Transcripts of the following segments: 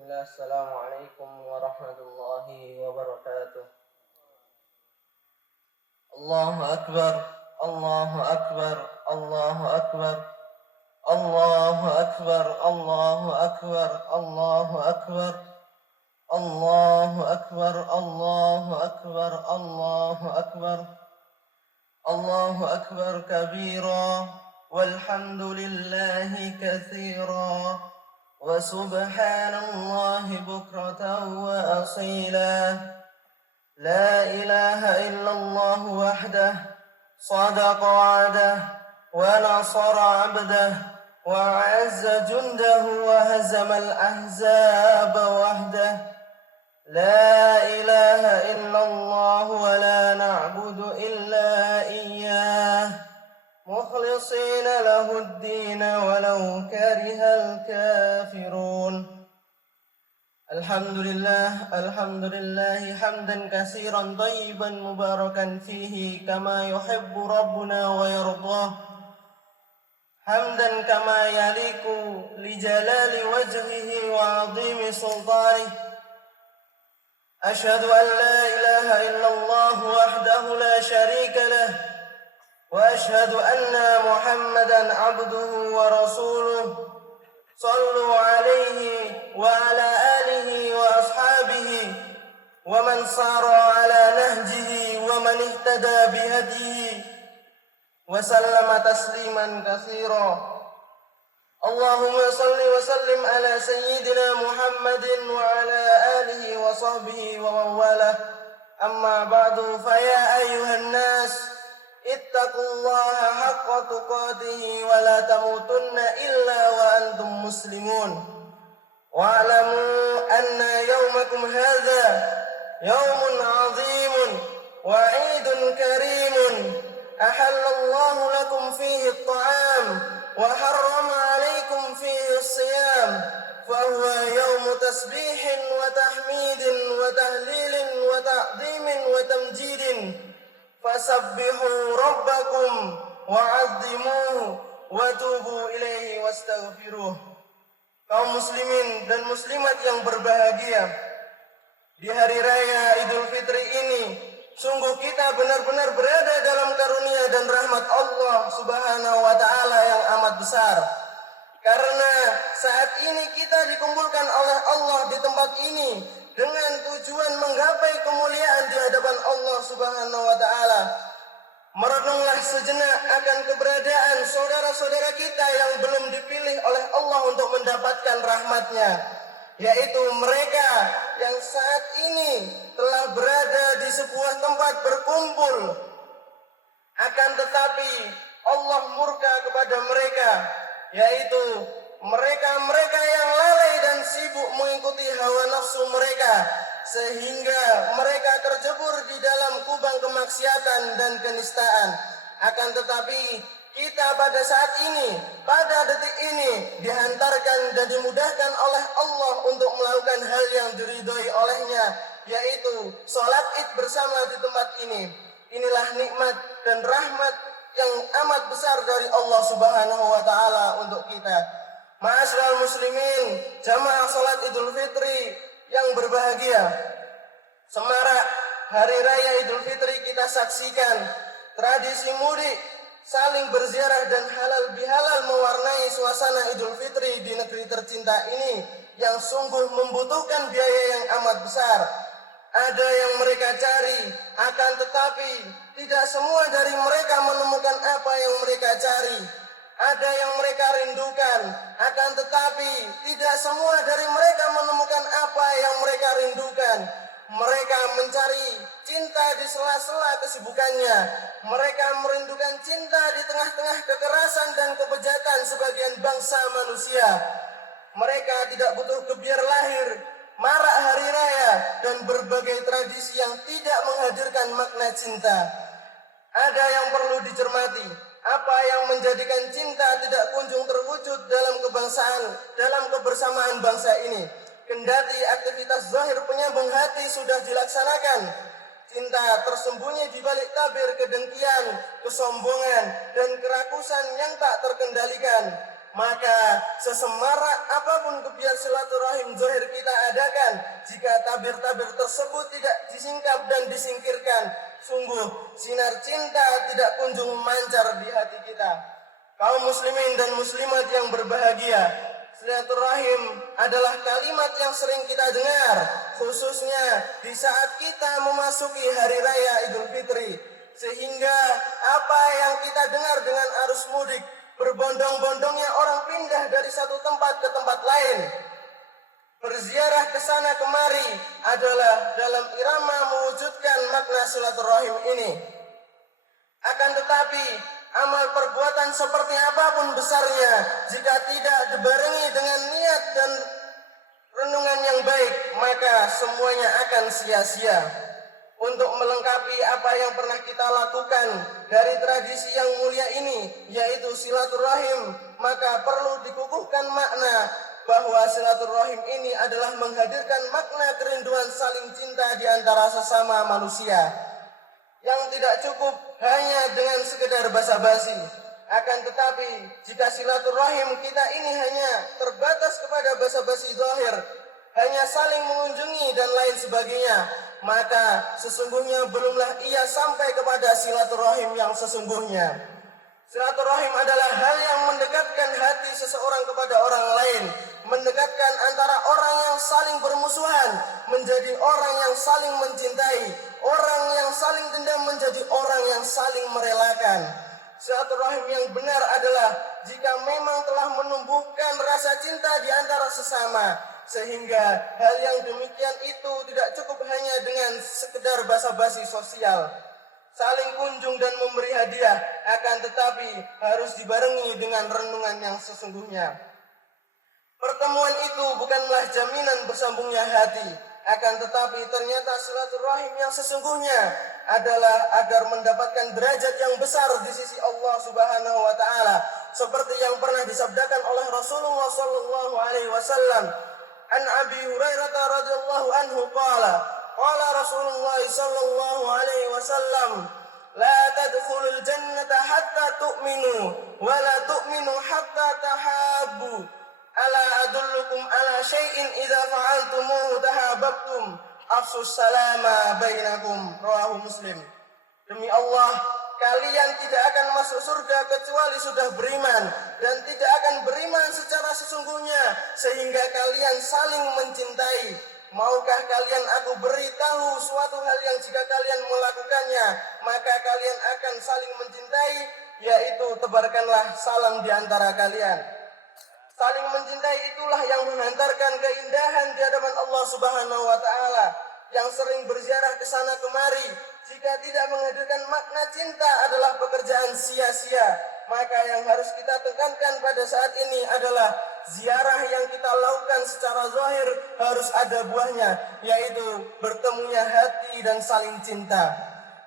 Bismillah, Assalamualaikum warahmatullahi wabarakatuh. Allahu Akbar, Allahu Akbar, Allahu Akbar, Allahu Akbar, Allahu Akbar, Allahu Akbar, Allahu Akbar, Allahu Akbar, Allahu Akbar, Allahu Akbar kabira, walhamdulillahi katsira. وسبحان الله بكرة وأصيلا لا إله إلا الله وحده صدق وعده ونصر عبده وعز جنده وهزم الأحزاب وحده لا إله إلا الله ولا نعبد إلا إياه مخلصين له الدين ولو كره الكافرون. الحمد لله حمدا كثيرا طيبا مباركا فيه كما يحب ربنا ويرضاه حمدا كما يليق لجلال وجهه وعظيم سلطانه. أشهد أن لا إله إلا الله وحده لا شريك له وأشهد أن محمدا عبده ورسوله صلوا عليه وعلى آله وأصحابه ومن صار على نهجه ومن اهتدى بهديه وسلم تسليما كثيرا. اللهم صل وسلم على سيدنا محمد وعلى آله وصحبه ومن والاه. أما بعد فيا أيها الناس اتقوا الله حق تقاته ولا تموتن إلا وأنتم مسلمون واعلموا أن يومكم هذا يوم عظيم وعيد كريم أحل الله لكم فيه الطعام وحرم عليكم فيه الصيام فهو يوم تسبيح وتحميد وتهليل وتعظيم وتمجيد fasabbihu rabbakum wa'azzimuhu wa tubu ilaihi wastaghfiruh. Kaum muslimin dan muslimat yang berbahagia, di hari raya Idul Fitri ini sungguh kita benar-benar berada dalam karunia dan rahmat Allah Subhanahu wa taala yang amat besar. Karena saat ini kita dikumpulkan oleh Allah di tempat ini dengan tujuan menggapai kemuliaan di hadapan Allah Subhanahu wa taala. Merenunglah sejenak akan keberadaan saudara-saudara kita yang belum dipilih oleh Allah untuk mendapatkan rahmat-Nya, yaitu mereka yang saat ini telah berada di sebuah tempat berkumpul. Akan tetapi Allah murka kepada mereka, yaitu mereka-mereka yang lalai dan sibuk mengikuti hawa nafsu mereka, sehingga mereka terjebur di dalam kubang kemaksiatan dan kenistaan. Akan tetapi kita pada saat ini, pada detik ini dihantarkan dan dimudahkan oleh Allah untuk melakukan hal yang diridhoi olehnya, yaitu sholat id bersama di tempat ini. Inilah nikmat dan rahmat yang amat besar dari Allah Subhanahu wa taala untuk kita. Ma'asyiral muslimin, jamaah salat Idul Fitri yang berbahagia. Semarak hari raya Idul Fitri kita saksikan tradisi mudik, saling berziarah dan halal bihalal mewarnai suasana Idul Fitri di negeri tercinta ini yang sungguh membutuhkan biaya yang amat besar. Ada yang mereka cari, akan tetapi tidak semua dari mereka menemukan apa yang mereka cari. Ada yang mereka rindukan, akan tetapi tidak semua dari mereka menemukan apa yang mereka rindukan. Mereka mencari cinta di sela-sela kesibukannya. Mereka merindukan cinta di tengah-tengah kekerasan dan kebejatan sebagian bangsa manusia. Mereka tidak butuh kebiar lahir, marak hari raya, dan berbagai tradisi yang tidak menghadirkan makna cinta. Ada yang perlu dicermati. Apa yang menjadikan cinta tidak kunjung terwujud dalam kebangsaan, dalam kebersamaan bangsa ini? Kendati aktivitas zahir penyambung hati sudah dilaksanakan, cinta tersembunyi di balik tabir kedengkian, kesombongan, dan kerakusan yang tak terkendalikan. Maka sesemarak apapun kebiasaan silaturahim zahir kita adakan, jika tabir-tabir tersebut tidak disingkap dan disingkirkan, sungguh sinar cinta tidak kunjung memancar di hati kita. Kaum muslimin dan muslimat yang berbahagia, silaturahim adalah kalimat yang sering kita dengar, khususnya di saat kita memasuki hari raya Idul Fitri. Sehingga apa yang kita dengar dengan arus mudik, berbondong-bondongnya orang pindah dari satu tempat ke tempat lain, berziarah ke sana kemari, adalah dalam irama mewujudkan makna silaturahim ini. Akan tetapi, amal perbuatan seperti apapun besarnya, jika tidak dibarengi dengan niat dan renungan yang baik, maka semuanya akan sia-sia. Untuk melengkapi apa yang pernah kita lakukan dari tradisi yang mulia ini, yaitu silaturahim, maka perlu dikukuhkan makna bahwa silaturahim ini adalah menghadirkan makna kerinduan saling cinta di antara sesama manusia, yang tidak cukup hanya dengan sekedar basa-basi. Akan tetapi, jika silaturahim kita ini hanya terbatas kepada basa-basi zahir, hanya saling mengunjungi dan lain sebagainya, maka sesungguhnya belumlah ia sampai kepada silaturahim yang sesungguhnya. Silaturahim adalah hal yang mendekatkan hati seseorang kepada orang lain, mendekatkan antara orang yang saling bermusuhan menjadi orang yang saling mencintai, orang yang saling dendam menjadi orang yang saling merelakan. Silaturahim yang benar adalah jika memang telah menumbuhkan rasa cinta di antara sesama, sehingga hal yang demikian itu tidak cukup hanya dengan sekedar basa-basi sosial, saling kunjung dan memberi hadiah, akan tetapi harus dibarengi dengan renungan yang sesungguhnya. Pertemuan itu bukanlah jaminan bersambungnya hati, akan tetapi ternyata silaturahim yang sesungguhnya adalah agar mendapatkan derajat yang besar di sisi Allah Subhanahu wa taala, seperti yang pernah disabdakan oleh Rasulullah sallallahu alaihi wasallam. An Abi Hurairah radhiyallahu anhu qala Rasulullah sallallahu alaihi wasallam, la tadkhulul jannata hatta tu'minu wa la tu'minu hatta tahabbu, ala adullukum ala syai'in idza fa'altumuhu tahabbtum, afsus salama bainakum, rawahu Muslim. Demi Allah, kalian tidak akan masuk surga kecuali sudah beriman, dan tidak akan beriman secara sesungguhnya sehingga kalian saling mencintai. Maukah kalian aku beritahu suatu hal yang jika kalian melakukannya, maka kalian akan saling mencintai, yaitu tebarkanlah salam di antara kalian. Saling mencintai itulah yang menghantarkan keindahan di hadapan Allah Subhanahu wa taala. Yang sering berziarah ke sana kemari, jika tidak menghadirkan makna cinta adalah pekerjaan sia-sia. Maka yang harus kita tekankan pada saat ini adalah ziarah yang kita lakukan secara zahir harus ada buahnya, yaitu bertemunya hati dan saling cinta.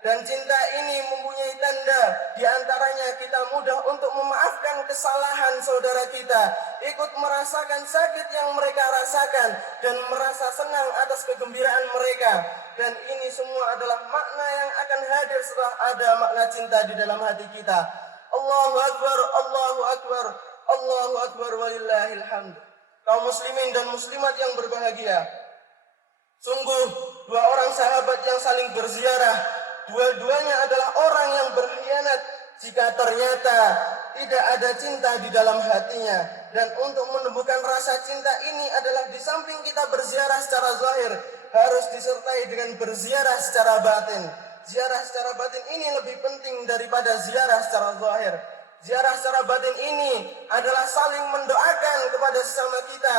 Dan cinta ini mempunyai tanda, di antaranya kita mudah untuk memaafkan kesalahan saudara kita, ikut merasakan sakit yang mereka rasakan, dan merasa senang atas kegembiraan mereka. Dan ini semua adalah makna yang akan hadir setelah ada makna cinta di dalam hati kita. Allahu Akbar, Allahu Akbar, Allahu Akbar, walillahil hamd. Kaum muslimin dan muslimat yang berbahagia, sungguh dua orang sahabat yang saling berziarah, dua-duanya adalah orang yang berkhianat jika ternyata tidak ada cinta di dalam hatinya. Dan untuk menumbuhkan rasa cinta ini adalah di samping kita berziarah secara zahir, harus disertai dengan berziarah secara batin. Ziarah secara batin ini lebih penting daripada ziarah secara zahir. Ziarah secara batin ini adalah saling mendoakan kepada sesama kita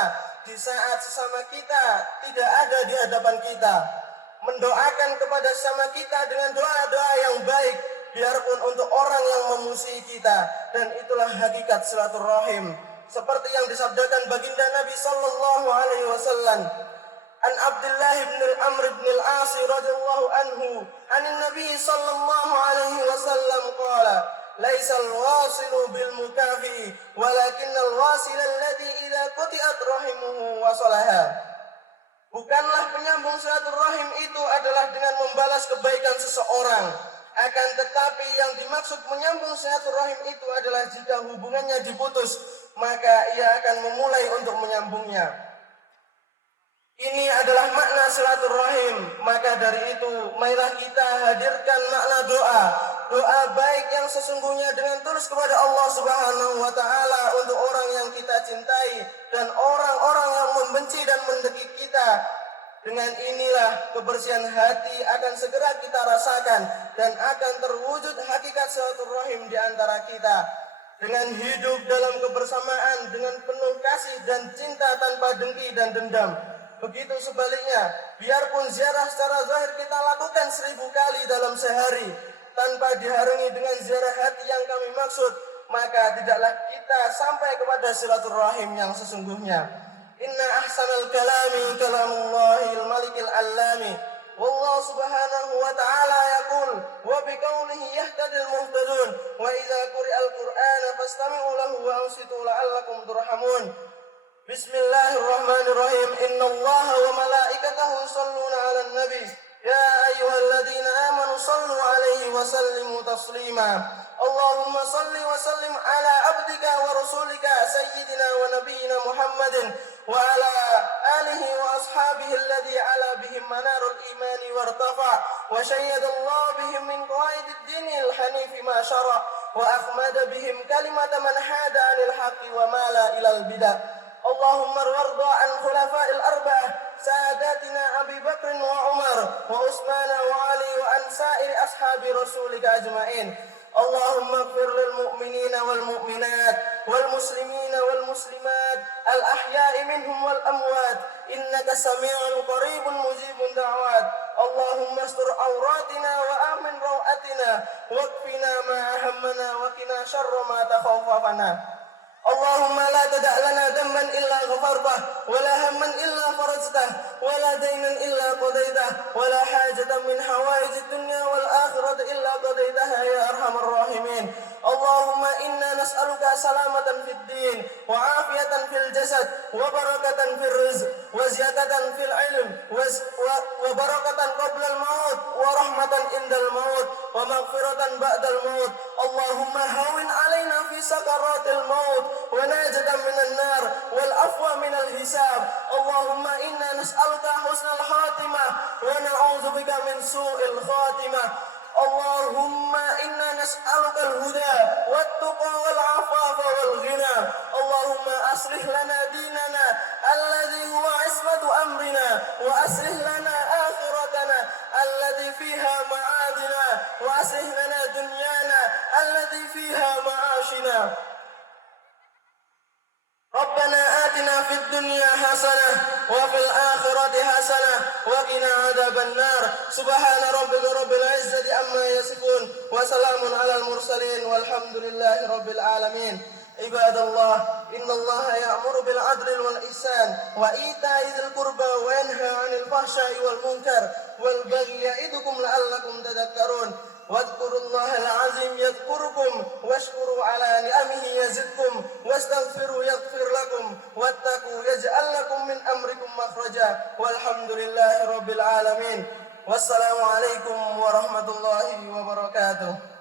di saat sesama kita tidak ada di hadapan kita, mendoakan kepada sesama kita dengan doa-doa yang baik, biarpun untuk orang yang memusuhi kita. Dan itulah hakikat silaturahim, seperti yang disabdakan baginda Nabi sallallahu alaihi wasallam. An Abdullah bin Amr bin al-As radhiyallahu anhu, anin Nabi sallallahu alaihi wasallam qala, laisal wasilu bil mukafi, walakinnal wasil alladhi idza quti'at rahimuhu wasalaha. Bukanlah penyambung silaturahim itu adalah dengan membalas kebaikan seseorang, akan tetapi yang dimaksud menyambung silaturahim itu adalah jika hubungannya diputus, maka ia akan memulai untuk menyambungnya. Ini adalah makna silaturahim. Maka dari itu, marilah kita hadirkan makna doa. Doa baik yang sesungguhnya dengan tulus kepada Allah Subhanahu wa taala untuk orang yang kita cintai dan orang-orang yang membenci dan mendekik kita. Dengan inilah kebersihan hati akan segera kita rasakan dan akan terwujud hakikat silaturahim di antara kita. Dengan hidup dalam kebersamaan dengan penuh kasih dan cinta tanpa dengki dan dendam. Begitu sebaliknya, biarpun ziarah secara zahir kita lakukan 1000 kali dalam sehari, tanpa dihalangi dengan ziarah hati yang kami maksud, maka tidaklah kita sampai kepada silaturahim yang sesungguhnya. Inna ahsanal kalami kalamullahil malikil allami. Wallahu subhanahu wa ta'ala yaqul wa biqaulihi yahtadil muhtadun wa idza quri'al qur'ana fastami'u lahu wa ansitu la'allakum turhamun. Bismillahirrahmanirrahim. Innallaha wa malaikatahu yusholluna 'alan nabi. Ya ayyuhalladzina amanu shallu 'alaihi wa sallimu taslima. Allahumma shalli wa sallim 'ala abdika wa rasulika sayyidina wa nabiyyina Muhammadin wa 'ala alihi wa ashabihi alladhi 'ala bihim manarul imani wartafa wa shayyadallahu bihim min qawaidid dinil hanifi ma syara' wa akhmada bihim kalimata man hada 'anil haqqi wa mala ilal bidah. Allahumma warda an khulafa'il arba'ah sadatina Abi Bakr wa Umar wa Utsman wa Ali wa an sa'iri ashabi rasulika ajma'in. Allahumma ighfir lil mu'minina wal mu'minat wal muslimina wal muslimat al ahya'i minhum wal amwat innaka sami'un qaribun mujibun da'wat. Allahumma astur awratina wa amin rawatina waqfina ma ahammana wa qina syarra ma takhawfafana. Allahumma la tada' lana dhanban illa ghafartah wa la hamman illa farajtah wa la daynan illa qadaitah wa la hajatan min hawaijid dunya wal akhirati illa qadaitaha ya arhamar rahimin. Allahumma inna nas'aluka salamatan fid din wa afiyatan fil jasad wa barakatan fil rizq wa ziyadatan fil ilm wa barakatan qabla al maut wa rahmatan indal maut wa maghfiratan ba'dal maut. Allahumma hawin alaina fi sakaratil maut wa najatan minan nar wal afwa minal hisab. Allahumma inna nas'aluka husnal khatimah wa na'udzubika min su'il khatimah. Allahumma inna nas'aluka al-huda wat-tuqa wal-afafa wal-ghina. Allahumma aslih lana dinana alladhi huwa ismatu amrina wa aslih lana akhiratana alladhi fiha ma'adina wa aslih lana dunyana alladhi fiha ma'ashina. Rabbana atina fid dunya hasanah wa fil akhirati hasanah wa qina adzaban nar. Subhana rabbika rabbil izzati amma yasifun wa salamun alal mursalin walhamdulillahi rabbil alamin. Ibadallah, innallaha ya'muru bil 'adli wal ihsan wa ita'i dzil qurba wa yanha 'anil fahsya'i wal munkar wal baghi ya'idukum la'allakum tadhakkarun. Wadhkurullaha al-'azim yadhkurkum washkuru 'ala ni'amihi yazidkum wastaghfiru yaghfir lakum wattaqu yaj'al lakum min amrikum makhraja walhamdulillahi rabbil alamin. Wassalamu alaikum warahmatullahi wabarakatuh.